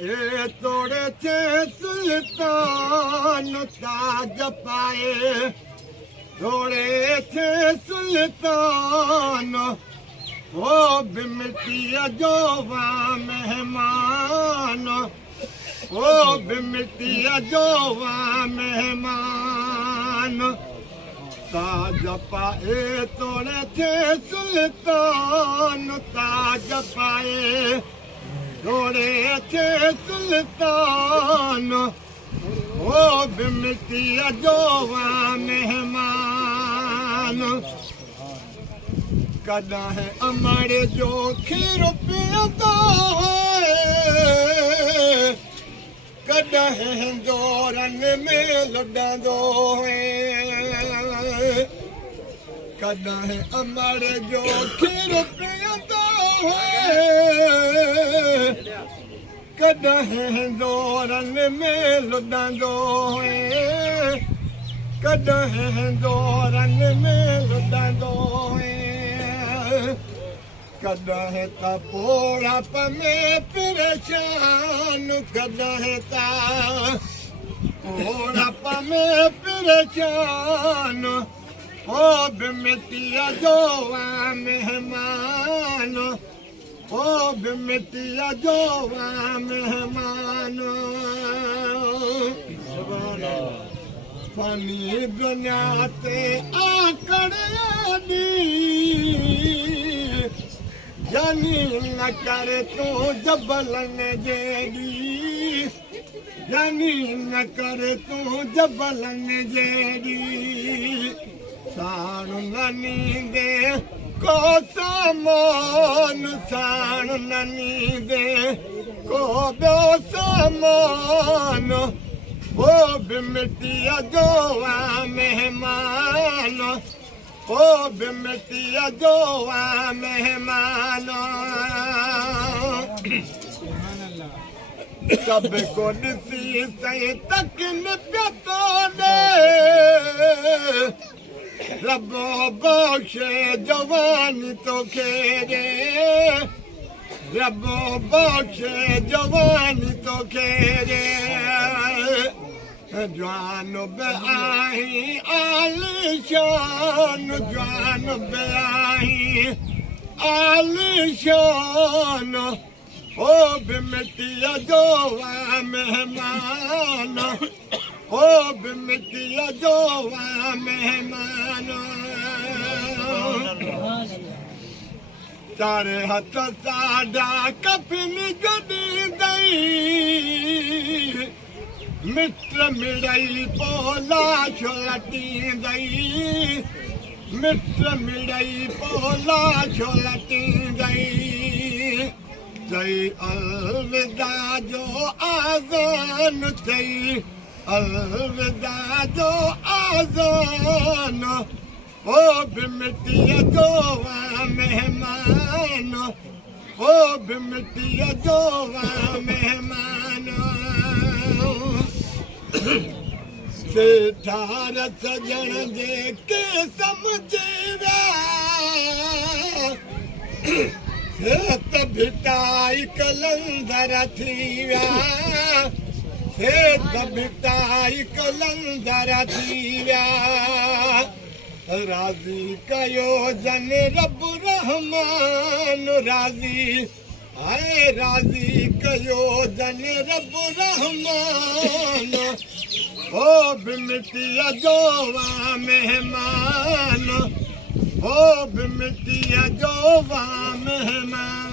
तोड़े थे सुल्तान ताज पाए तोड़े थे सुल्तान वो बिमटिया जोवा मेहमान वो बिमटिया जोवा मेहमान ताज पाए तोड़े थे सुल्तान ताज पाए तोड़े थे सुल्तान वो बिमटिया जोवा मेहमान कदा है अमर जो खीर पियंदो है कदा है हिंदोरन में लॾंदो है कदा है अमर जो खीर पियंदो है कदा है हिंदोरन में लॾंदो है कदा है हिंदोरन में लॾंदो है कदा है ता पोड़प में परेशान कदा है ता पोड़प में परेशान ओ बिमटिया जोवा मेहमान ओ बिमटिया जोवा मेहमान फनी दुनिया ते आकड़ दी जानी न करे तू जबलन जेडी जानी न करे तू जबलन जेडी साण ननी दे को सामान साण ननी दे को बो सामान वो बिमटिया जोवा मेहमान ओ बिमटिया जोवा मेहमान सब को ॾिसी सही तक न पियो दे रबो बख़्शे जवानी तोखे रे रबो बख़्शे जवानी तोखे रे जवान बि आहीं आलिशान जवान बि आहीं आलिशान ओ बिमटिया जोवा मेहमान ओ बिमटिया जोवा मेहमान तारे हथ साडा कफिन गॾी दई मित्र मिड़ई पोला छोलटी गई मित्र मिड़ई पोला छोलटी गई चई अलविदा जो आज़ान चई अलविदा जो आज़ान ओ बिमटिया जोवा मेहमान ओ बिमटिया जोवा मेहमान सेठार सजण जे के समझे विया त भिटाई कलंदर थी विया त भिटाई कलंदर थी विया राज़ी कयो जन रब रहमान राज़ी हाय राज़ी कयो जन रब रहमान ओ बिमटिया जोवा मेहमान ओ बिमटिया जोवा मेहमान।